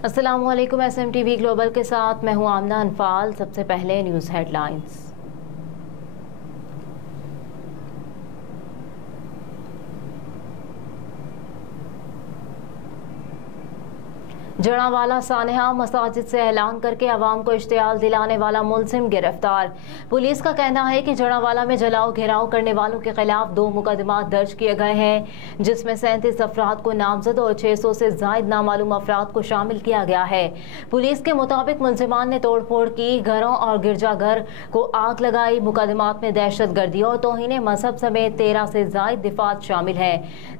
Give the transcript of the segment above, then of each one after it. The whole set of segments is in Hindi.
अस्सलामुअलैकुम। SMTV ग्लोबल के साथ मैं हूं आमना अनफाल। सबसे पहले न्यूज़ हेडलाइंस। जड़ावाला सानेहा मसाजिद से ऐलान करके अवाम को इश्तियाल दिलाने वाला मुलजिम गिरफ्तार। पुलिस का कहना है कि जड़ावाला में जलाओ घेराव करने वालों के खिलाफ 2 मुकदमा दर्ज किए गए हैं, जिसमें 37 अफराद को नामजद और 600 से जायद नामालूम अफराद को शामिल किया गया है। पुलिस के मुताबिक मुलजिमान ने तोड़फोड़ की, घरों और गिरजाघर को आग लगाई। मुकदमात में दहशत गर्दी और तौहीन मजहब समेत 13 से जायद दिफात शामिल है।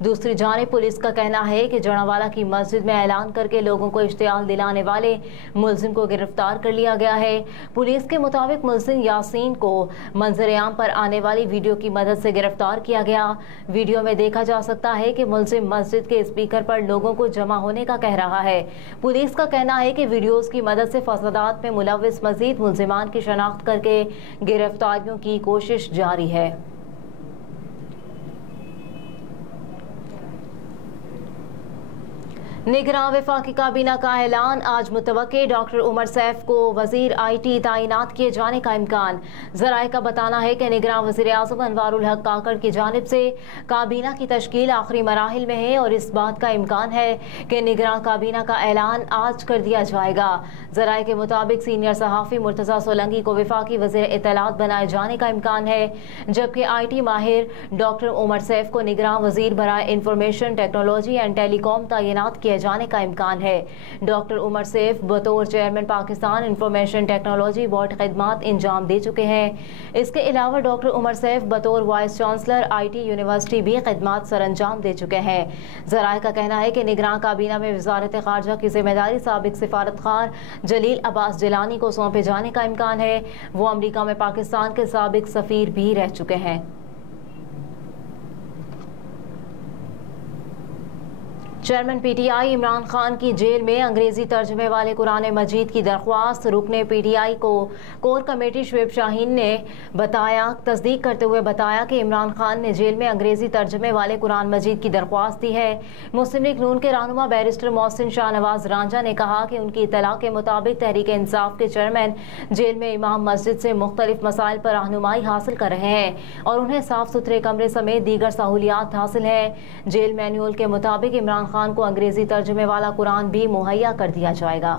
दूसरी जानिब पुलिस का कहना है कि जड़ावाला की मस्जिद में ऐलान करके लोगों को इश्तियाल दिलाने वाले मुलजिम को गिरफ्तार कर लिया गया है। पुलिस के मुताबिक मुलजिम यासीन को मंजर-ए-आम पर आने वाली वीडियो की मदद से गिरफ्तार किया गया। वीडियो में देखा जा सकता है कि मुलजिम मस्जिद के स्पीकर पर लोगों को जमा होने का कह रहा है। पुलिस का कहना है कि वीडियोस की मदद से फसादात में मुलविस मजीद मुलजिमान की शनाख्त करके गिरफ्तारियों की कोशिश जारी है। निगरान वफाकी काबीना का ऐलान। आज मुतवक्के डॉक्टर उमर सैफ को वजीर IT तैनात किए जाने का इम्कान। जराए का बताना है कि निगरान वजीर आज़म अनवारुल हक काकड़ की जानिब से काबीना की तश्कील आखिरी मराहिल में है और इस बात का इम्कान है कि निगरान काबीना का ऐलान आज कर दिया जाएगा। जराए के मुताबिक सीनियर सहाफ़ी मुर्तज़ा सोलंकी को वफाकी वज़ीर इत्तलात बनाए जाने का इम्कान है, जबकि IT माहिर डॉक्टर उमर सैफ को निगरान वजीर बराए इंफॉर्मेशन टेक्नोलॉजी एंड टेलीकॉम तैनात किए जाने का इम्कान है। डॉक्टर उमर सैफ बतौर chairman Pakistan information technology board खिदमात इंजाम दे चुके हैं। इसके अलावा डॉक्टर उमर सैफ बतौर वाइस चांसलर IT यूनिवर्सिटी भी खिदमात सर अंजाम दे चुके हैं। जराए का कहना है कि निगरान काबीना में वजारत खारजा की जिम्मेदारी साबिक सिफारतखार जलील अब्बास जिलानी को सौंपे जाने का इम्कान है। वो अमरीका में पाकिस्तान के साबिक सफीर भी रह चुके हैं। चेयरमैन PTI इमरान खान की जेल में अंग्रेजी तर्जमे वाले कुरान मजीद की दरख्वास्त। रुकने PTI को कोर कमेटी शुएब शाहीन ने तस्दीक करते हुए बताया कि इमरान खान ने जेल में अंग्रेजी तर्जमे वाले कुरान मजीद की दरख्वास्त दी है। मुस्लिम लीग नून के रहनुमा बैरिस्टर मोहसिन शाहनवाज रांझा ने कहा कि उनकी इत्तला के मुताबिक तहरीक इंसाफ के चेयरमैन जेल में इमाम मस्जिद से मुख्तलिफ मसाइल पर रहनुमाई हासिल कर रहे हैं और उन्हें साफ सुथरे कमरे समेत दीगर सहूलियात हासिल है। जेल मैनुअल के मुताबिक इमरान खान को अंग्रेजी तर्जुमे वाला कुरान भी मुहैया कर दिया जाएगा।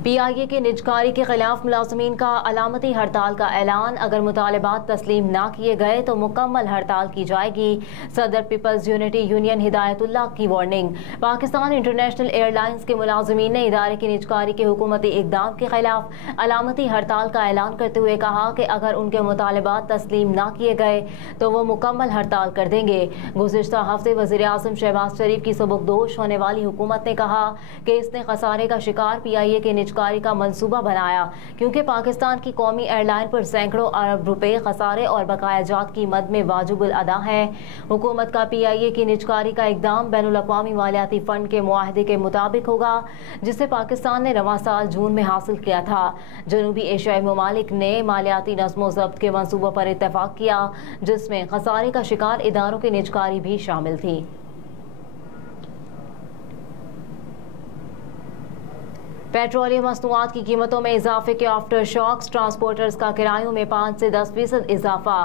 PIA के निजकारी के खिलाफ मुलाजमीन का अलामती हड़ताल का ऐलान। अगर मुतालबात तस्लीम ना किए गए तो मुकम्मल हड़ताल की जाएगी। सदर पीपल्स यूनिटी यूनियन हिदायतुल्लाह की वार्निंग। पाकिस्तान इंटरनेशनल एयरलाइंस के मुलाजमीन ने इदारे की निजकारी के हुकूमती इकदाम के खिलाफ अलामती हड़ताल का ऐलान करते हुए कहा कि अगर उनके मुतालबात तस्लीम ना किए गए तो वो मुकम्मल हड़ताल कर देंगे। गुज़िश्ता हफ्ते वज़ीर आज़म शहबाज शरीफ की सबकदोश होने वाली हुकूमत ने कहा कि इसने खसारे का शिकार PIA के निजकारी का मंसूबा बनाया, क्योंकि पाकिस्तान की कौमी एयरलाइन पर सैकड़ों अरब रुपए खसारे और बकाया जात की मद में वाजिबुल अदा है। हुकूमत का PIA की निजकारी का इकदाम बैनुल अक़वामी मालियाती फंड के मुआहदे के मुताबिक होगा, जिसे पाकिस्तान ने रवां साल जून में हासिल किया था। जनूबी एशियाई ममालिक ने मालियाती नज़्मो ज़ब्त के मंसूबों पर इत्तफाक किया, जिसमें खसारे का शिकार इदारों की निजकारी भी शामिल थी। पेट्रोलियम मसनूआत की कीमतों में इजाफे के आफ्टर शॉक्स। ट्रांसपोर्टर्स का किरायों में 5 से 10% इजाफा।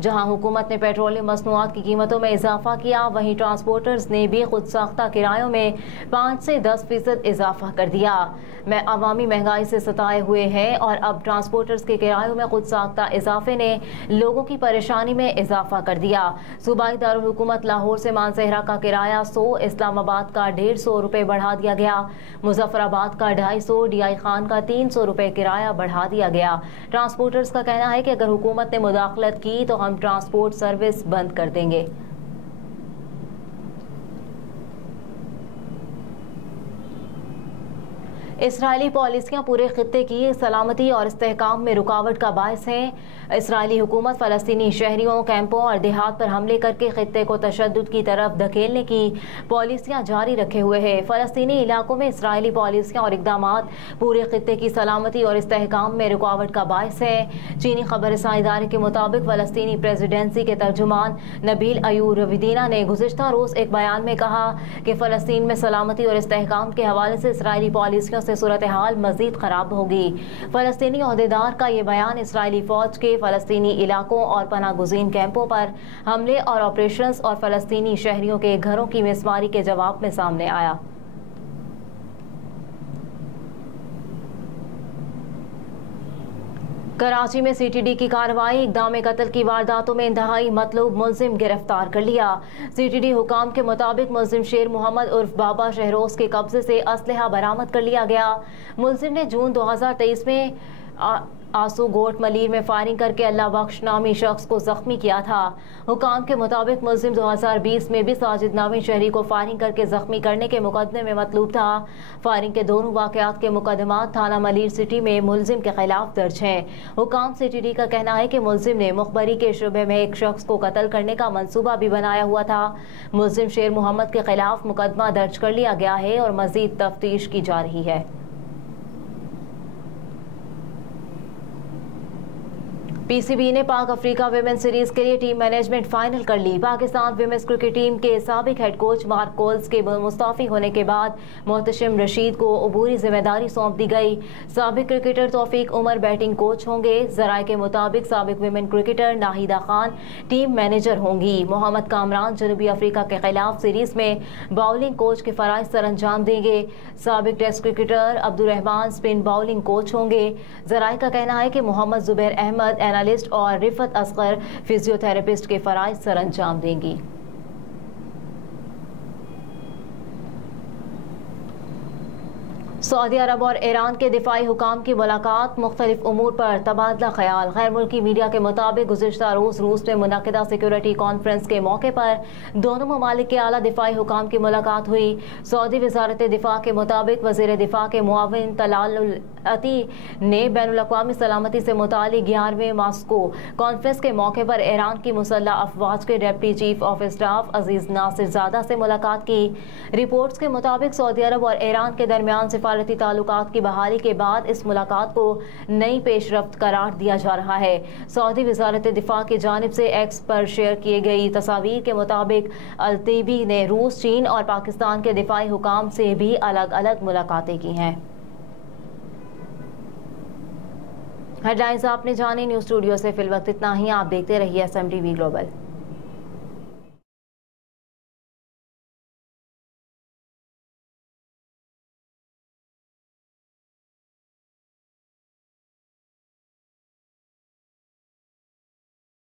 जहां हुकूमत ने पेट्रोलियम मसनूआत की कीमतों में इजाफा किया, वहीं ट्रांसपोर्टर्स ने भी खुद साख्ता किरायों में 5 से 10% इजाफा कर दिया। मैं अवामी महंगाई से सताए हुए हैं और अब ट्रांसपोर्टर्स के किरायों में खुद साख्ता इजाफे ने लोगों की परेशानी में इजाफा कर दिया। सूबाई दारुल हुकूमत लाहौर से मानसहरा का किराया 100, इस्लामाबाद का 150 रुपये बढ़ा दिया गया। मुजफ्फराबाद का 250, DI खान का 300 रुपये किराया बढ़ा दिया गया। ट्रांसपोर्टर्स का कहना है कि अगर हुकूमत ने मुदाखलत की तो हम ट्रांसपोर्ट सर्विस बंद कर देंगे। इसराइली पॉलिसियाँ पूरे खित्ते की सलामती और इस्तेहकाम में रुकावट का बायस हैं। इसराइली हुकूमत फ़लस्तीनी शहरियों, कैंपों और देहात पर हमले करके खित्ते को तशद्दुद की तरफ धकेलने की पॉलिसियाँ जारी रखे हुए है। फ़लस्तीनी इलाकों में इसराइली पॉलिसियाँ और इक़दामात पूरे खित्ते की सलामती और इस्तेहकाम में रुकावट का बायस है। चीनी खबर रसां इदारे के मुताबिक फ़लस्तीनी प्रेसिडेंसी के तर्जुमान नबील अयूर रवीदीना ने गुज़िश्ता रोज़ एक बयान में कहा कि फ़लस्तीन में सलामती और इस्तेहकाम के हवाले से इसराइली पॉलिसियों से सूरत हाल मजीद खराब होगी। फ़लस्तीनी ओहदेदार का ये बयान इसराइली फ़ौज के फ़लस्तीनी इलाकों और पनाह गुज़ीन कैंपों पर हमले और ऑपरेशंस और फ़लस्तीनी शहरियों के घरों की मिसमारी के जवाब में सामने आया। कराची में CTD की कार्रवाई, इक़दाम कत्ल की वारदातों में इंतहाई मतलूब मुलजिम गिरफ्तार कर लिया। CTD हुकाम के मुताबिक मुलजिम शेर मोहम्मद उर्फ बाबा शहरोज के कब्जे से असलहा बरामद कर लिया गया। मुलजिम ने जून 2023 में आंसू गोट मलीर में फायरिंग करके अल्लाह बख्श नामी शख्स को जख्मी किया था। हुकाम के मुताबिक मुलजिम 2020 में भी साजिद नामी शहरी को फायरिंग करके जख्मी करने के मुकदमे में मतलूब था। फायरिंग के दोनों वाकयात के मुकदमात थाना मलीर सिटी में मुलजिम के खिलाफ दर्ज हैं। हुकाम CTD का कहना है कि मुलजिम ने मुखबरी के शुबे में एक शख्स को कत्ल करने का मंसूबा भी बनाया हुआ था। मुलजिम शेर मोहम्मद के खिलाफ मुकदमा दर्ज कर लिया गया है और मजीद तफ्तीश की जा रही है। PCB ने पाक अफ्रीका विमेंस सीरीज के लिए टीम मैनेजमेंट फाइनल कर ली। पाकिस्तान विमेंस क्रिकेट टीम के साबिक हेड कोच मार्क कोल्स के मुस्तफ़ी होने के बाद मोहतशिम रशीद को अबूरी जिम्मेदारी सौंप दी गई। साबिक क्रिकेटर तौफीक उमर बैटिंग कोच होंगे। ज़राए के मुताबिक साबिक women cricketer Nahida Khan team manager होंगी। मोहम्मद कामरान जनूबी अफ्रीका के खिलाफ सीरीज में बाउलिंग कोच के फ़राइज़ सर अंजाम देंगे। साबिक test cricketer Abdur Rehman spin bowling coach होंगे। ज़राए का कहना है कि मोहम्मद जुबैर अहमद एनालिस्ट और रिफत असगर फिजियोथेरेपिस्ट के फ़राइज़ सर अंजाम देंगी। सऊदी अरब और ईरान के दिफाई हुकाम की मुलाकात, मुख्तलिफ उमूर पर तबादला ख्याल। गैर मुल्की मीडिया के मुताबिक गुज़िश्ता रोज़ रूस में मुनक़िदा सिक्योरिटी कॉन्फ्रेंस के मौके पर दोनों ममालिक के आला दिफाई हुकाम की मुलाकात हुई। सऊदी वज़ारत दिफा के मुताबिक वज़ीर दिफा के मुआविन तलाल अती ने बैनुल अक़वामी सलामती से मुतालिक 11वें मास्को कॉन्फ्रेंस के मौके पर ईरान की मुसल्लह अफवाज के डिप्टी चीफ ऑफ स्टाफ अजीज़ नासिरज़ादा से मुलाकात की। रिपोर्ट्स के मुताबिक सऊदी अरब और ईरान के दरमियान सिफारती ताल्लुकात की बहाली के बाद इस मुलाकात को नई पेशरफ्त करार दिया जा रहा है। सऊदी वज़ारत दिफा की जानिब से एक्स पर शेयर की गई तस्वीर के मुताबिक अल-तीबी ने रूस, चीन और पाकिस्तान के दिफाई हुकाम से भी अलग अलग मुलाकातें की हैं। हेडलाइंस आपने जानी। न्यूज़ स्टूडियो से फिल वक्त इतना ही। आप देखते रहिए SMTV ग्लोबल।